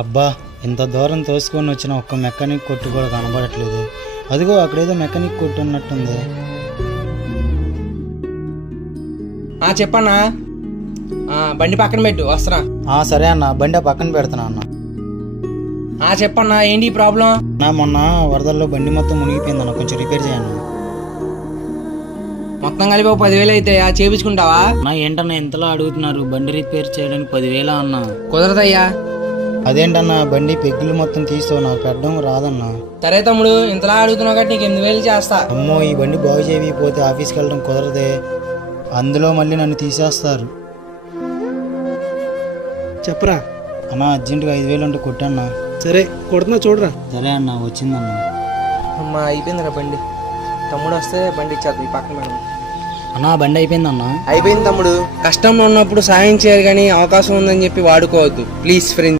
అబ్బా, ఇంత దూరం తోసుకొని వచ్చిన ఒక్క మెకానిక్ కొట్టు కూడా కనబడట్లేదు. అదిగో అక్కడేదో మెకానిక్ కొట్టు ఉన్నట్టుంది. చెప్పన్నా. బండి పక్కన పెట్టు, వస్తున్నా. సరే అన్న, బండి ఆ పక్కన పెడుతున్నా అన్న. చెప్పన్నా, ఏంటి ప్రాబ్లం? మొన్న వరదల్లో బండి మొత్తం మునిగిపోయిందన్న, కొంచెం రిపేర్ చేయను. మొత్తం కలిపి 10,000 అయితే చేపించుకుంటావా? ఏంటన్నా ఇంతలా అడుగుతున్నారు? బండి రిపేర్ చేయడానికి 10,000 అన్న. కుదరదయ్యా. అదేంటన్నా, బండి పెగ్గులు మొత్తం తీస్తావు, నాకు పెట్టడం రాదన్నా. సరే తమ్ముడు, ఇంతలా అడుగుతున్నావు కాబట్టి నీకు 8,000 చేస్తా. అమ్మో, ఈ బండి బాగు చేయకపోతే ఆఫీస్కి వెళ్ళడం కుదరదే. అందులో మళ్ళీ నన్ను తీసేస్తారు. చెప్పరా అన్నా, అర్జెంటుగా 5,000 ఉంటే కొట్టన్నా. సరే కొడుతున్నా చూడరా. సరే అన్న, వచ్చిందన్నా. అమ్మా, అయిపోయిందిరా బండి. తమ్ముడు వస్తే బండి ఇచ్చేద్దాం ఈ పక్కన మేడం. అన్నా, బండి అయిపోయిందన్నా. అయిపోయింది తమ్ముడు. కష్టంలో ఉన్నప్పుడు సాయం చేయాలి కానీ అవకాశం ఉందని చెప్పి వాడుకోవద్దు ప్లీజ్ ఫ్రెండ్.